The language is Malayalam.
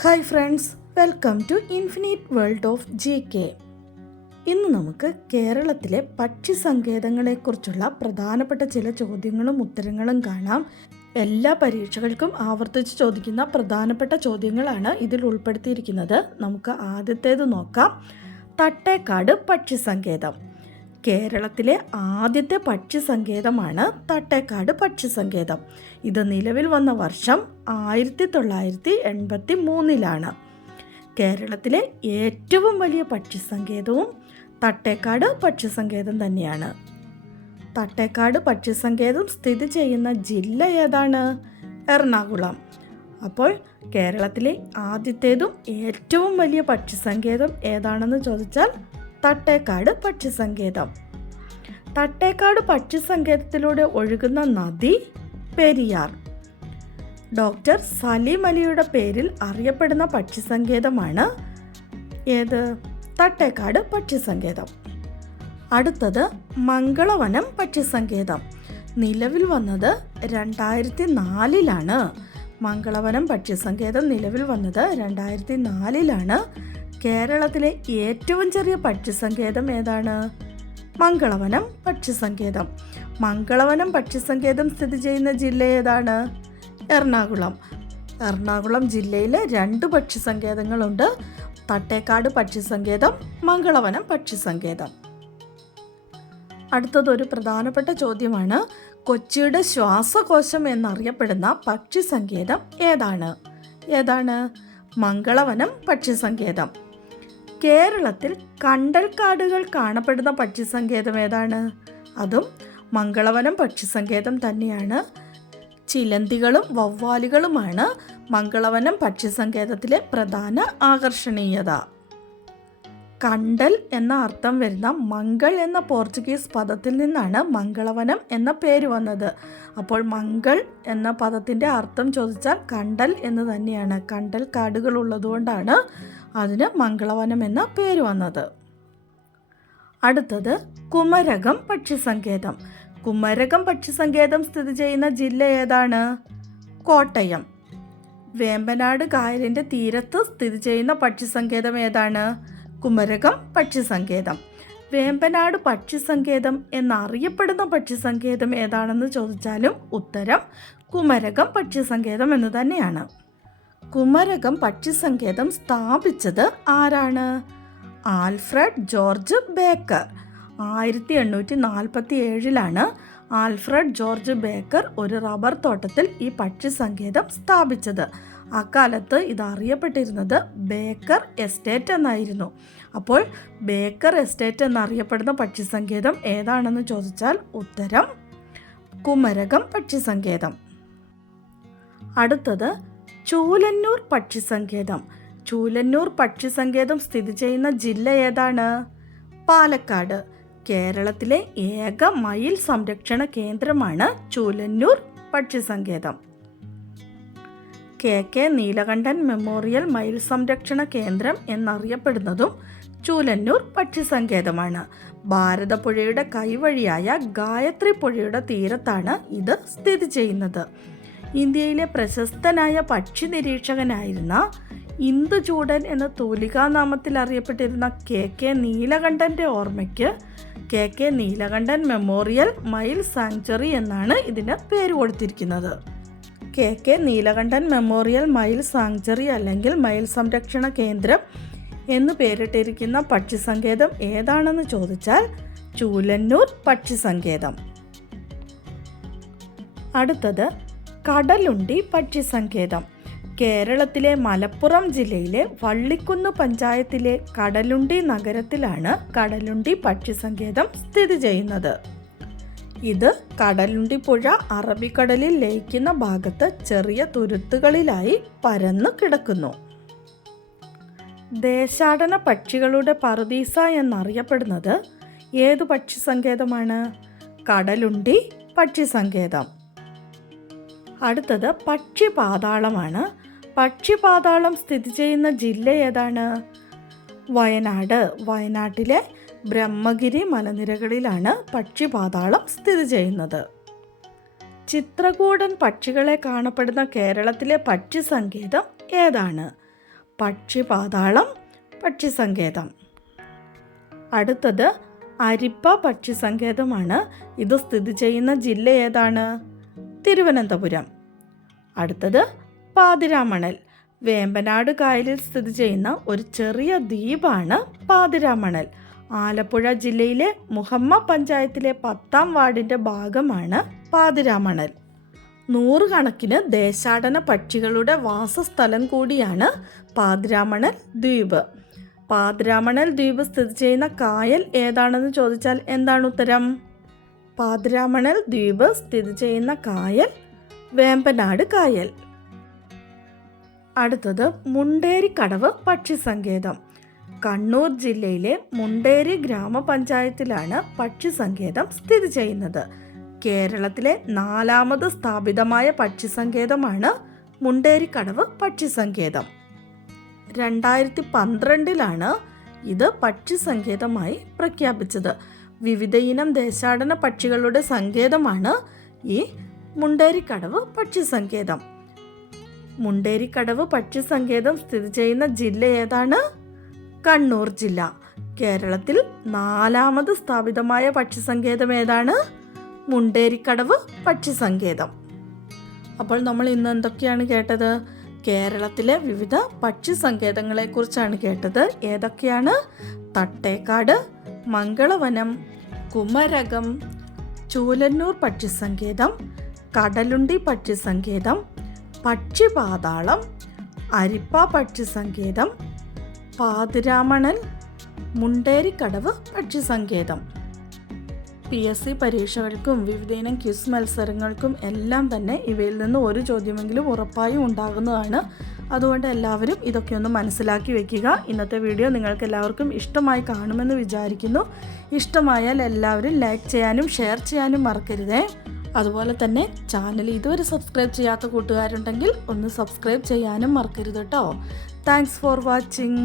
Hi friends, welcome to infinite world of GK. ഇന്ന് നമുക്ക് കേരളത്തിലെ പക്ഷി സങ്കേതങ്ങളെക്കുറിച്ചുള്ള പ്രധാനപ്പെട്ട ചില ചോദ്യങ്ങളും ഉത്തരങ്ങളും കാണാം. എല്ലാ പരീക്ഷകൾക്കും ആവർത്തിച്ച് ചോദിക്കുന്ന പ്രധാനപ്പെട്ട ചോദ്യങ്ങളാണ് ഇതിൽ ഉൾപ്പെടുത്തിയിരിക്കുന്നത്. നമുക്ക് ആദ്യത്തേത് നോക്കാം. തട്ടേക്കാട് പക്ഷി സങ്കേതം. കേരളത്തിലെ ആദ്യത്തെ പക്ഷി സങ്കേതമാണ് തട്ടേക്കാട് പക്ഷി സങ്കേതം. ഇത് നിലവിൽ വന്ന വർഷം 1983 കേരളത്തിലെ ഏറ്റവും വലിയ പക്ഷി സങ്കേതവും തട്ടേക്കാട് പക്ഷി സങ്കേതം തന്നെയാണ്. തട്ടേക്കാട് പക്ഷി സങ്കേതം സ്ഥിതി ചെയ്യുന്ന ജില്ല ഏതാണ്? എറണാകുളം. അപ്പോൾ കേരളത്തിലെ ആദ്യത്തേതും ഏറ്റവും വലിയ പക്ഷി സങ്കേതം ഏതാണെന്ന് ചോദിച്ചാൽ തട്ടേക്കാട് പക്ഷി സങ്കേതം. തട്ടേക്കാട് പക്ഷി സങ്കേതത്തിലൂടെ ഒഴുകുന്ന നദി പെരിയാർ. ഡോക്ടർ സലീം അലിയുടെ പേരിൽ അറിയപ്പെടുന്ന പക്ഷി സങ്കേതമാണ് ഏത്? തട്ടേക്കാട് പക്ഷി സങ്കേതം. അടുത്തത് മംഗളവനം പക്ഷി സങ്കേതം. നിലവിൽ വന്നത് 2004 മംഗളവനം പക്ഷി സങ്കേതം നിലവിൽ വന്നത് 2004 കേരളത്തിലെ ഏറ്റവും ചെറിയ പക്ഷി സങ്കേതം ഏതാണ്? മംഗളവനം പക്ഷി സങ്കേതം. മംഗളവനം പക്ഷി സങ്കേതം സ്ഥിതി ചെയ്യുന്ന ജില്ല ഏതാണ്? എറണാകുളം. എറണാകുളം ജില്ലയിൽ 2 പക്ഷി സങ്കേതങ്ങളുണ്ട്. തട്ടേക്കാട് പക്ഷി സങ്കേതം, മംഗളവനം പക്ഷി സങ്കേതം. അടുത്തതൊരു പ്രധാനപ്പെട്ട ചോദ്യമാണ്. കൊച്ചിയുടെ ശ്വാസകോശം എന്നറിയപ്പെടുന്ന പക്ഷി സങ്കേതം ഏതാണ്? മംഗളവനം പക്ഷി സങ്കേതം. കേരളത്തിൽ കണ്ടൽക്കാടുകൾ കാണപ്പെടുന്ന പക്ഷി സങ്കേതം ഏതാണ്? അതും മംഗളവനം പക്ഷി സങ്കേതം തന്നെയാണ്. ചിലന്തികളും വവ്വാലുകളുമാണ് മംഗളവനം പക്ഷി സങ്കേതത്തിലെ പ്രധാന ആകർഷണീയത. കണ്ടൽ എന്ന അർത്ഥം വരുന്ന മംഗൾ എന്ന പോർച്ചുഗീസ് പദത്തിൽ നിന്നാണ് മംഗളവനം എന്ന പേര് വന്നത്. അപ്പോൾ മംഗൾ എന്ന പദത്തിൻ്റെ അർത്ഥം ചോദിച്ചാൽ കണ്ടൽ എന്ന് തന്നെയാണ്. കണ്ടൽ കാടുകൾ ഉള്ളതുകൊണ്ടാണ് അതിന് മംഗളവനം എന്ന പേര് വന്നത്. അടുത്തത് കുമരകം പക്ഷി സങ്കേതം. കുമരകം പക്ഷി സങ്കേതം സ്ഥിതി ചെയ്യുന്ന ജില്ല ഏതാണ്? കോട്ടയം. വേമ്പനാട് കായലിൻ്റെ തീരത്ത് സ്ഥിതി ചെയ്യുന്ന പക്ഷി സങ്കേതം ഏതാണ്? കുമരകം പക്ഷി സങ്കേതം. വേമ്പനാട് പക്ഷി സങ്കേതം എന്നറിയപ്പെടുന്ന പക്ഷി സങ്കേതം ഏതാണെന്ന് ചോദിച്ചാലും ഉത്തരം കുമരകം പക്ഷി സങ്കേതം എന്ന് തന്നെയാണ്. കുമരകം പക്ഷി സങ്കേതം സ്ഥാപിച്ചത് ആരാണ്? Alfred George Baker. 1847 Alfred George Baker ഒരു റബ്ബർ തോട്ടത്തിൽ ഈ പക്ഷി സങ്കേതം സ്ഥാപിച്ചത്. അക്കാലത്ത് ഇത് അറിയപ്പെട്ടിരുന്നത് ബേക്കർ എസ്റ്റേറ്റ് എന്നായിരുന്നു. അപ്പോൾ ബേക്കർ എസ്റ്റേറ്റ് എന്നറിയപ്പെടുന്ന പക്ഷി സങ്കേതം ഏതാണെന്ന് ചോദിച്ചാൽ ഉത്തരം കുമരകം പക്ഷി സങ്കേതം. അടുത്തത് ചൂലന്നൂർ പക്ഷി സങ്കേതം. ചൂലന്നൂർ പക്ഷി സങ്കേതം സ്ഥിതി ചെയ്യുന്ന ജില്ല ഏതാണ്? പാലക്കാട്. കേരളത്തിലെ ഏക മയിൽ സംരക്ഷണ കേന്ദ്രമാണ് ചൂലന്നൂർ പക്ഷി സങ്കേതം. KK നീലകണ്ഠൻ മെമ്മോറിയൽ മയിൽ സംരക്ഷണ കേന്ദ്രം എന്നറിയപ്പെടുന്നതും ചൂലന്നൂർ പക്ഷി സങ്കേതമാണ്. ഭാരതപ്പുഴയുടെ കൈവഴിയായ ഗായത്രി പുഴയുടെ തീരത്താണ് ഇത് സ്ഥിതി ചെയ്യുന്നത്. ഇന്ത്യയിലെ പ്രശസ്തനായ പക്ഷി നിരീക്ഷകനായിരുന്ന ഇന്ദുചൂടൻ എന്ന തൂലികാനാമത്തിൽ അറിയപ്പെട്ടിരുന്ന KK നീലകണ്ഠൻ്റെ ഓർമ്മയ്ക്ക് KK നീലകണ്ഠൻ മെമ്മോറിയൽ മയിൽ സാങ്ച്വറി എന്നാണ് ഇതിന് പേര് കൊടുത്തിരിക്കുന്നത്. KK നീലകണ്ഠൻ മെമ്മോറിയൽ മയിൽ സാങ്ച്വറി അല്ലെങ്കിൽ മയിൽ സംരക്ഷണ കേന്ദ്രം എന്ന് പേരിട്ടിരിക്കുന്ന പക്ഷി സങ്കേതം ഏതാണെന്ന് ചോദിച്ചാൽ ചൂലന്നൂർ പക്ഷി സങ്കേതം. അടുത്തത് കടലുണ്ടി പക്ഷി സങ്കേതം. കേരളത്തിലെ മലപ്പുറം ജില്ലയിലെ വള്ളിക്കുന്ന് പഞ്ചായത്തിലെ കടലുണ്ടി നഗരത്തിലാണ് കടലുണ്ടി പക്ഷി സങ്കേതം സ്ഥിതി ചെയ്യുന്നത്. ഇത് കടലുണ്ടി പുഴ അറബിക്കടലിൽ ലയിക്കുന്ന ഭാഗത്ത് ചെറിയ തുരുത്തുകളിലായി പരന്നു കിടക്കുന്നു. ദേശാടന പക്ഷികളുടെ പറുദീസ എന്നറിയപ്പെടുന്നത് ഏതു പക്ഷി സങ്കേതമാണ്? കടലുണ്ടി പക്ഷി സങ്കേതം. അടുത്തത് പക്ഷിപാതാളമാണ്. പക്ഷിപാതാളം സ്ഥിതി ചെയ്യുന്ന ജില്ല ഏതാണ്? വയനാട്. വയനാട്ടിലെ ബ്രഹ്മഗിരി മലനിരകളിലാണ് പക്ഷിപാതാളം സ്ഥിതി ചെയ്യുന്നത്. ചിത്രകൂടൻ പക്ഷികളെ കാണപ്പെടുന്ന കേരളത്തിലെ പക്ഷി സങ്കേതം ഏതാണ്? പക്ഷിപാതാളം പക്ഷിസങ്കേതം. അടുത്തത് അരിപ്പ പക്ഷിസങ്കേതമാണ്. ഇത് സ്ഥിതി ചെയ്യുന്ന ജില്ല ഏതാണ്? തിരുവനന്തപുരം. അടുത്തത് പാതിരാമണൽ. വേമ്പനാട് കായലിൽ സ്ഥിതി ചെയ്യുന്ന ഒരു ചെറിയ ദ്വീപാണ് പാതിരാമണൽ. ആലപ്പുഴ ജില്ലയിലെ മുഹമ്മ പഞ്ചായത്തിലെ 10ാം വാർഡിൻ്റെ ഭാഗമാണ് പാതിരാമണൽ. നൂറുകണക്കിന് ദേശാടന പക്ഷികളുടെ വാസസ്ഥലം കൂടിയാണ് പാതിരാമണൽ ദ്വീപ്. പാതിരാമണൽ ദ്വീപ് സ്ഥിതി ചെയ്യുന്ന കായൽ ഏതാണെന്ന് ചോദിച്ചാൽ എന്താണ് ഉത്തരം? പാതിരാമണൽ ദ്വീപ് സ്ഥിതി ചെയ്യുന്ന കായൽ വേമ്പനാട് കായൽ. അടുത്തത് മുണ്ടേരിക്കടവ് പക്ഷിസങ്കേതം. കണ്ണൂർ ജില്ലയിലെ മുണ്ടേരി ഗ്രാമപഞ്ചായത്തിലാണ് പക്ഷിസങ്കേതം സ്ഥിതി ചെയ്യുന്നത്. കേരളത്തിലെ 4ാമത് സ്ഥാപിതമായ പക്ഷിസങ്കേതമാണ് മുണ്ടേരിക്കടവ് പക്ഷിസങ്കേതം. 2012 ഇത് പക്ഷിസങ്കേതമായി പ്രഖ്യാപിച്ചത്. വിവിധയിനം ദേശാടന പക്ഷികളുടെ സങ്കേതമാണ് ഈ മുണ്ടേരിക്കടവ് പക്ഷിസങ്കേതം. മുണ്ടേരിക്കടവ് പക്ഷിസങ്കേതം സ്ഥിതി ചെയ്യുന്ന ജില്ല ഏതാണ്? കണ്ണൂർ ജില്ല. കേരളത്തിൽ 4ാമത് സ്ഥാപിതമായ പക്ഷിസങ്കേതം ഏതാണ്? മുണ്ടേരിക്കടവ് പക്ഷിസങ്കേതം. അപ്പോൾ നമ്മൾ ഇന്ന് എന്തൊക്കെയാണ് കേട്ടത്? കേരളത്തിലെ വിവിധ പക്ഷിസങ്കേതങ്ങളെക്കുറിച്ചാണ് കേട്ടത്. ഏതൊക്കെയാണ്? തട്ടേക്കാട്, മംഗളവനം, കുമരകം, ചൂലന്നൂർ പക്ഷിസങ്കേതം, കടലുണ്ടി പക്ഷിസങ്കേതം, പക്ഷിപാതാളം, അരിപ്പ പക്ഷിസങ്കേതം, പാതിരാമണൽ, മുണ്ടേരിക്കടവ് പക്ഷിസങ്കേതം. PSC പരീക്ഷകൾക്കും വിവിധയിനം ക്വിസ് മത്സരങ്ങൾക്കും എല്ലാം തന്നെ ഇവയിൽ നിന്ന് ഒരു ചോദ്യമെങ്കിലും ഉറപ്പായും ഉണ്ടാകുന്നതാണ്. അതുകൊണ്ട് എല്ലാവരും ഇതൊക്കെ ഒന്ന് മനസ്സിലാക്കി വെക്കുക. ഇന്നത്തെ വീഡിയോ നിങ്ങൾക്ക് എല്ലാവർക്കും ഇഷ്ടമായി കാണുമെന്ന് വിചാരിക്കുന്നു. ഇഷ്ടമായാൽ എല്ലാവരും ലൈക്ക് ചെയ്യാനും ഷെയർ ചെയ്യാനും മറക്കരുതേ. അതുപോലെ തന്നെ ചാനൽ ഇതുവരെ സബ്സ്ക്രൈബ് ചെയ്യാത്ത കൂട്ടുകാരുണ്ടെങ്കിൽ ഒന്ന് സബ്സ്ക്രൈബ് ചെയ്യാനും മറക്കരുത് കേട്ടോ. Thanks for watching.